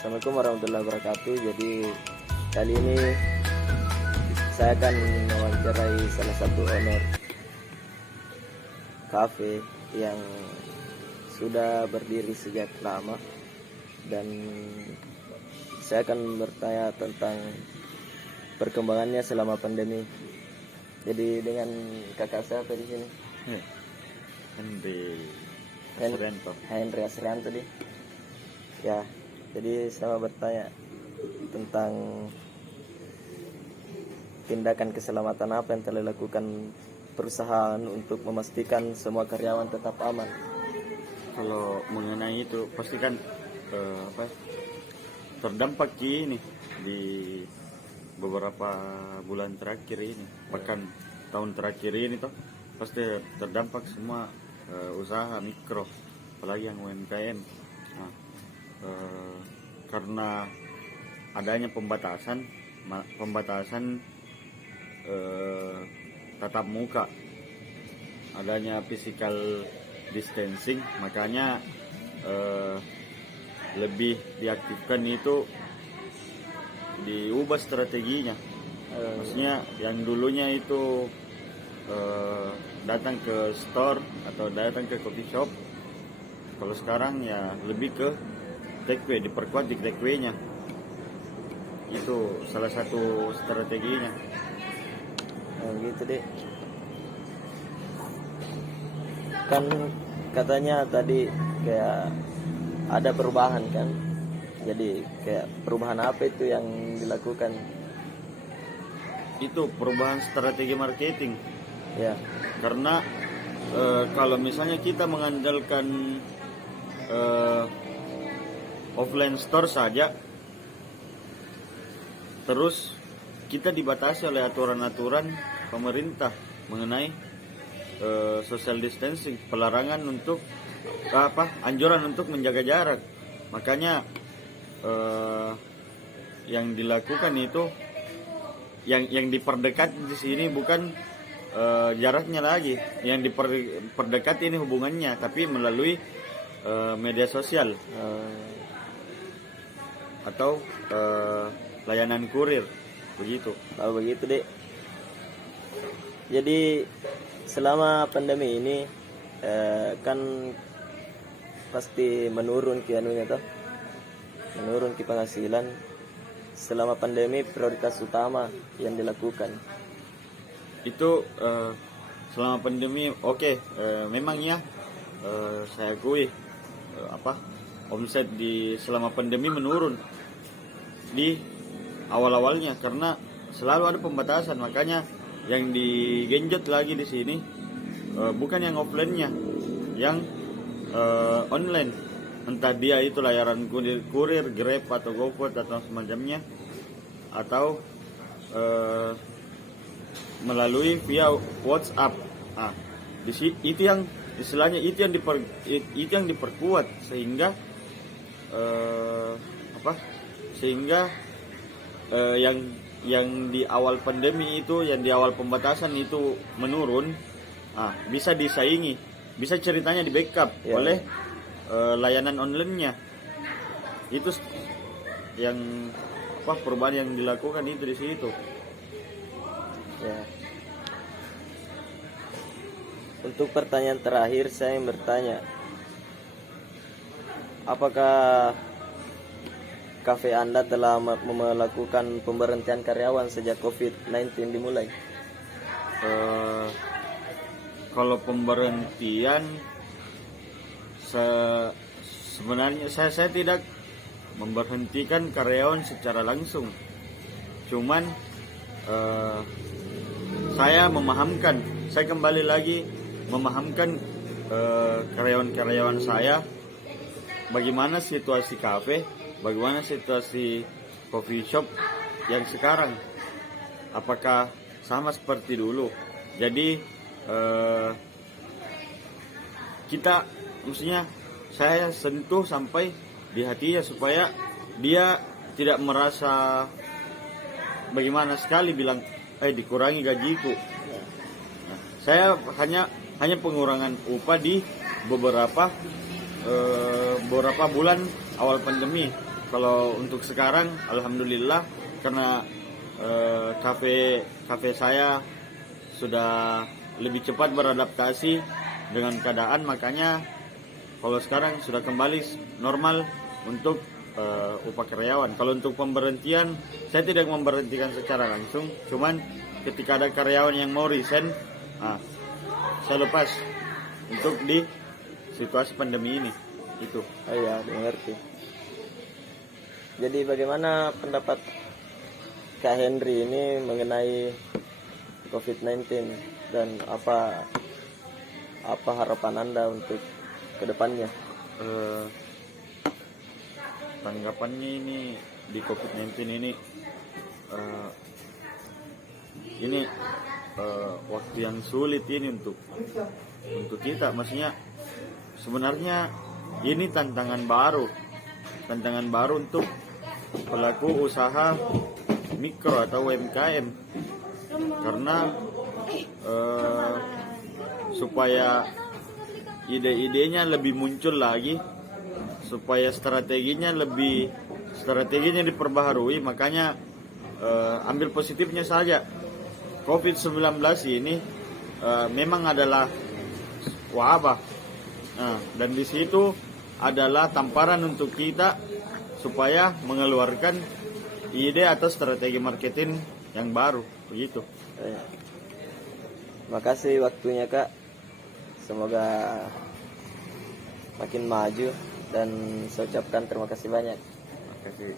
Assalamualaikum warahmatullahi wabarakatuh. Jadi kali ini saya akan mewawancarai salah satu owner kafe yang sudah berdiri sejak lama, dan saya akan bertanya tentang perkembangannya selama pandemi. Jadi dengan kakak saya di sini, Henry Asrianto di. Ya, jadi saya mau bertanya tentang tindakan keselamatan apa yang telah dilakukan perusahaan untuk memastikan semua karyawan tetap aman. Kalau mengenai itu pasti kan terdampak ini di beberapa bulan terakhir ini, bahkan tahun terakhir ini toh pasti terdampak semua usaha mikro, apalagi yang UMKM. Nah, karena adanya pembatasan tatap muka, adanya physical distancing, makanya lebih diaktifkan itu, diubah strateginya. Maksudnya yang dulunya itu datang ke store atau datang ke coffee shop, kalau sekarang ya lebih ke take away, diperkuat di take away-nya. Itu salah satu strateginya. Gitu deh. Kan katanya tadi kayak ada perubahan kan. Jadi kayak perubahan apa itu yang dilakukan? Itu perubahan strategi marketing. Ya. Karena kalau misalnya kita mengandalkan offline store saja, terus kita dibatasi oleh aturan-aturan pemerintah mengenai social distancing, pelarangan untuk anjuran untuk menjaga jarak. Makanya yang dilakukan itu yang diperdekat di sini bukan jaraknya lagi, yang diperdekat ini hubungannya, tapi melalui media sosial atau layanan kurir, begitu. Kalau begitu deh. Jadi selama pandemi ini kan pasti menurun kianunya toh, menurun ki penghasilan. Selama pandemi prioritas utama yang dilakukan itu selama pandemi memang ya, saya akui omset di selama pandemi menurun di awal-awalnya karena selalu ada pembatasan. Makanya yang digenjot lagi di sini bukan yang offline-nya, yang online. Entah dia itu layanan kurir, Grab atau GoFood atau semacamnya, atau melalui via WhatsApp. Itu yang istilahnya itu yang diperkuat sehingga yang di awal pandemi itu, yang di awal pembatasan itu menurun, bisa disaingi, bisa ceritanya di backup oleh layanan online-nya. Itu yang perubahan yang dilakukan itu di situ. Ya. Untuk pertanyaan terakhir, saya ingin bertanya, apakah kafe Anda telah melakukan pemberhentian karyawan sejak COVID-19 dimulai? Kalau pemberhentian, sebenarnya saya tidak memberhentikan karyawan secara langsung. Cuman saya kembali lagi memahamkan karyawan-karyawan saya bagaimana situasi kafe, bagaimana situasi coffee shop yang sekarang, apakah sama seperti dulu. Jadi maksudnya saya sentuh sampai di hatinya supaya dia tidak merasa bagaimana sekali bilang dikurangi gajiku. Saya hanya pengurangan upah di beberapa bulan awal pandemi. kalau untuk sekarang alhamdulillah karena kafe saya sudah lebih cepat beradaptasi dengan keadaan, makanya kalau sekarang sudah kembali normal untuk upah karyawan. Kalau untuk pemberhentian, saya tidak memberhentikan secara langsung, cuman ketika ada karyawan yang mau resign, saya lepas untuk di situasi pandemi ini. Itu. Oh iya, mengerti. Jadi bagaimana pendapat Kak Henry ini mengenai COVID-19 dan apa harapan Anda untuk kedepannya? Tanggapannya ini di COVID-19 ini waktu yang sulit ini untuk kita, maksudnya sebenarnya ini tantangan baru untuk pelaku usaha mikro atau UMKM, karena supaya ide-idenya lebih muncul lagi, supaya strateginya diperbaharui. Makanya ambil positifnya saja, COVID-19 ini memang adalah wabah, dan di situ adalah tamparan untuk kita supaya mengeluarkan ide atau strategi marketing yang baru, begitu. Makasih waktunya Kak, semoga makin maju dan saya ucapkan terima kasih banyak. Terima kasih.